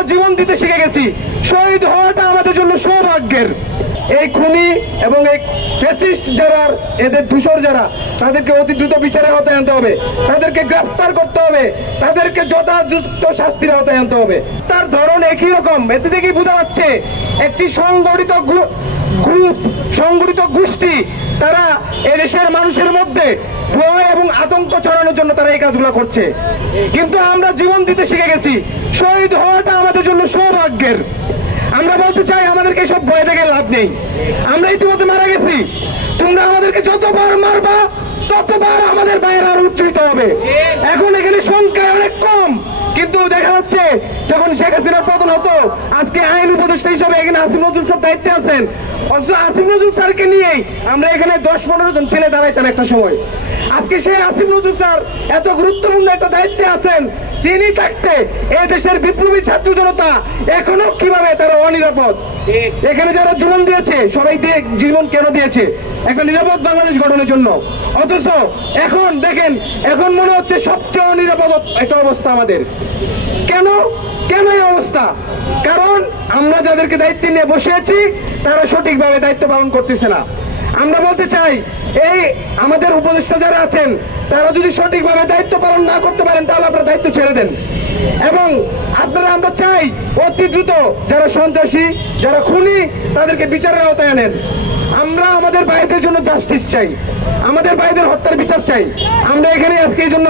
আমরা জীবন দিতে শিখে গেছি। শহীদ হওয়াটা আমাদের জন্য সৌভাগ্যের। এই খুনি এবং এই ফ্যাসিস্ট যারা, এদের দূষর যারা, তাদেরকে অতি দ্রুত বিচারের আওতায় আনতে হবে, তাদেরকে গ্রেফতার করতে হবে, তাদেরকে যথাযথ শাস্তির আওতায় আনতে হবে। তার ধরন একই রকম। এতে থেকেই বোঝা যাচ্ছে একটি সংগঠিত গ্রুপ, সংগঠিত গোষ্ঠী, তারা এদেশের মানুষের মধ্যে ভয় এবং আতঙ্ক ছড়ানোর জন্য তারা এই কাজগুলো করছে। কিন্তু আমরা জীবন দিতে শিখে গেছি। শহীদ হওয়াটা আমাদের জন্য সৌভাগ্যের। আমরা বলতে চাই, আমাদেরকে সব ভয় দেখে লাভ নেই। আমরা ইতিমধ্যে মারা গেছি। তোমরা আমাদেরকে যতবার মারবা ততবার আমাদের বাইরে আরো উচ্চরিত হবে। এখন এখানে সংখ্যায় অনেক কম, কিন্তু দেখা যাচ্ছে যখন শেখ হাসিনার পতন হতো, আজকে আইন উপদেষ্টা হিসাবে এখানে আসিফ নজরুল স্যার দায়িত্বে আছেন। অথচ আসিফ নজরুল স্যারকে নিয়েই আমরা এখানে 10-15 জন ছেলে দাঁড়াইতাম একটা সময়। আজকে সেই আসিফ নজরুল স্যার এত গুরুত্বপূর্ণ একটা দায়িত্বে আছেন, তিনি থাকতে এই দেশের বিপ্লবী ছাত্র জনতা এখনো কিভাবে তারা অনিরাপদ। এখানে যারা জীবন দিয়েছে, সবাই জীবন কেন দিয়েছে? একটা নিরাপদ বাংলাদেশ গঠনের জন্য। অথচ এখন দেখেন, এখন মনে হচ্ছে সবচেয়ে অনিরাপদ একটা অবস্থা আমাদের। কেন কেন এই অবস্থা? কারণ আমরা যাদেরকে দায়িত্ব নিয়ে বসে আছি, তারা সঠিকভাবে দায়িত্ব পালন করতেছে না। আমরা বলতে চাই, এই আমাদের উপদেষ্টা যারা আছেন, তারা যদি সঠিকভাবে দায়িত্ব পালন না করতে পারেন, তাহলে আপনারা দায়িত্ব ছেড়ে দেন। এবং আপনারা, আমরা চাই অতি দ্রুত যারা সন্ত্রাসী, যারা খুনি, তাদেরকে বিচারের আওতায় আনেন। আমরা আমাদের ভাইদের জন্য জাস্টিস চাই, আমাদের ভাইদের হত্যার বিচার চাই। আমরা এখানে আজকে এই জন্য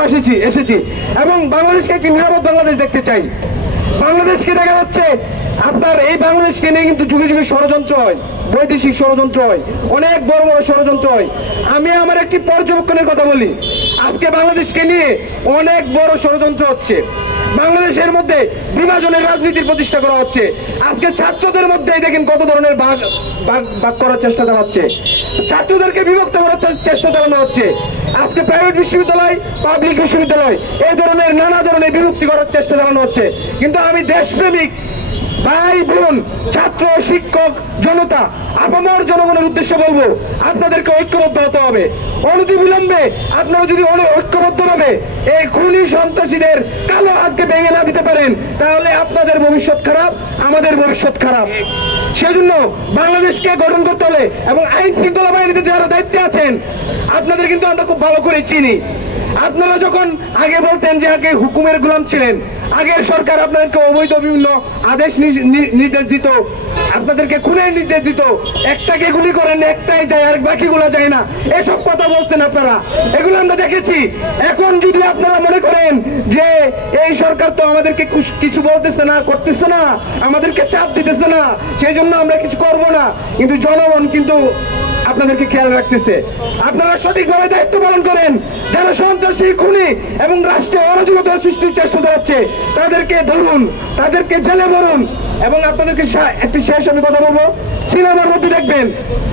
এসেছি এবং বাংলাদেশকে একটি নিরাপদ বাংলাদেশ দেখতে চাই। বাংলাদেশকে দেখা যাচ্ছে আপনার এই বাংলাদেশকে নিয়ে কিন্তু যুগে যুগে ষড়যন্ত্র হয়, বৈদেশিক ষড়যন্ত্র হয়, অনেক বড় বড় ষড়যন্ত্র হয়। আমি আমার একটি পর্যবেক্ষণের কথা বলি। আজকে বাংলাদেশকে নিয়ে অনেক বড় ষড়যন্ত্র হচ্ছে। বাংলাদেশের মধ্যে বিভাজনের রাজনীতির প্রতিষ্ঠা করা হচ্ছে। আজকে ছাত্রদের মধ্যেই দেখেন কত ধরনের ভাগ করার চেষ্টা চালাচ্ছে, ছাত্রদেরকে বিভক্ত করার চেষ্টা চালানো হচ্ছে। আজকে প্রাইভেট বিশ্ববিদ্যালয়, পাবলিক বিশ্ববিদ্যালয়, এই ধরনের নানা ধরনের বিভক্তি করার চেষ্টা চালানো হচ্ছে। কিন্তু আমি দেশপ্রেমিক ভাই বোন, ছাত্র, শিক্ষক, জনতা, আপামর জনগণের উদ্দেশ্যে বলবো, আপনাদেরকে ঐক্যবদ্ধ হতে হবে। অনতিবিলম্বে আপনারা যদি ঐক্যবদ্ধভাবে এই খুনি সন্ত্রাসীদের কালো হাতকে ভেঙে না দিতে পারেন, তাহলে আপনাদের ভবিষ্যৎ খারাপ, আমাদের ভবিষ্যৎ খারাপ। সেজন্য বাংলাদেশকে গঠন করতে হলে, এবং আইন শৃঙ্খলা বাহিনীতে যারা দায়িত্বে আছেন, আপনাদের কিন্তু আমরা খুব ভালো করে চিনি। আপনারা যখন আগে বলতেন যে আগে হুকুমের গোলাম ছিলেন, আগের সরকার আপনাদেরকে অবৈধ বিভিন্ন আদেশ নির্দেশ দিত, আপনাদেরকে খুনের নির্দেশ দিত, একটাকে গুলি করেন, একটাই যায় আর বাকিগুলো যায় না, এসব কথা বলছেন আপনারা, এগুলো আমরা দেখেছি। এখন যদি আপনারা মনে করেন যে এই সরকার তো আমাদেরকে কিছু বলতেছে না, করতেছে না, আমাদেরকে চাপ দিতেছে না, সেই জন্য আমরা কিছু করব না, কিন্তু জনগণ কিন্তু আপনাদেরকে খেয়াল রাখতেছে। আপনারা সঠিকভাবে দায়িত্ব পালন করেন। যারা সন্ত্রাসী, খুনি এবং রাষ্ট্রীয় অরাজকতা সৃষ্টির চেষ্টা চালাচ্ছে, তাদেরকে ধরুন, তাদেরকে জেলে ভরুন। এবং আপনাদেরকে একটি শেষ আমি কথা বলবো, সিনেমার মধ্যে দেখবেন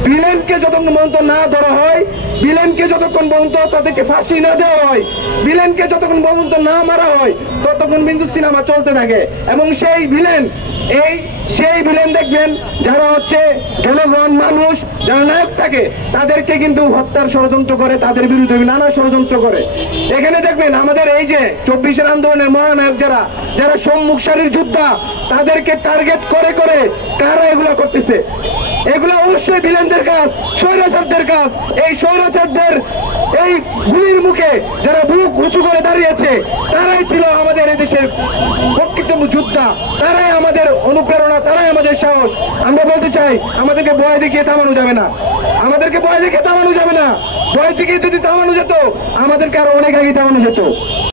ভিলেনকে যতক্ষণ পর্যন্ত না ধরা হয়, ভিলেনকে যতক্ষণ পর্যন্ত তাদেরকে ফাঁসি না দেওয়া হয়, ভিলেনকে যতক্ষণ পর্যন্ত না মারা হয়, ততক্ষণ কিন্তু সিনেমা চলতে থাকে। এবং সেই ভিলেন দেখবেন যারা হচ্ছে জনগণ, মানুষ, যারা নায়ক থাকে, তাদেরকে কিন্তু হত্যার ষড়যন্ত্র করে, তাদের বিরুদ্ধে নানা ষড়যন্ত্র করে। এখানে দেখবেন আমাদের এই যে 24-এর আন্দোলনের মহানায়ক যারা সম্মুখ সারির যোদ্ধা, তাদেরকে টার্গেট করে করে কারা এগুলা করতেছে? এগুলো অবশ্যই ভিলেনদের কাজ, স্বৈরাচারদের কাজ। এই স্বৈরাচারদের এই গুলির মুখে যারা বুক উঁচু করে দাঁড়িয়েছে, তারাই ছিল আমাদের এদেশের প্রকৃত যোদ্ধা, তারাই আমাদের অনুপ্রেরণা, তারাই আমাদের সাহস। আমরা বলতে চাই, আমাদেরকে ভয় দেখিয়ে থামানো যাবে না, আমাদেরকে ভয় দেখিয়ে থামানো যাবে না। ভয় থেকে যদি থামানো যেত, আমাদেরকে আরো অনেক আগে থামানো যেত।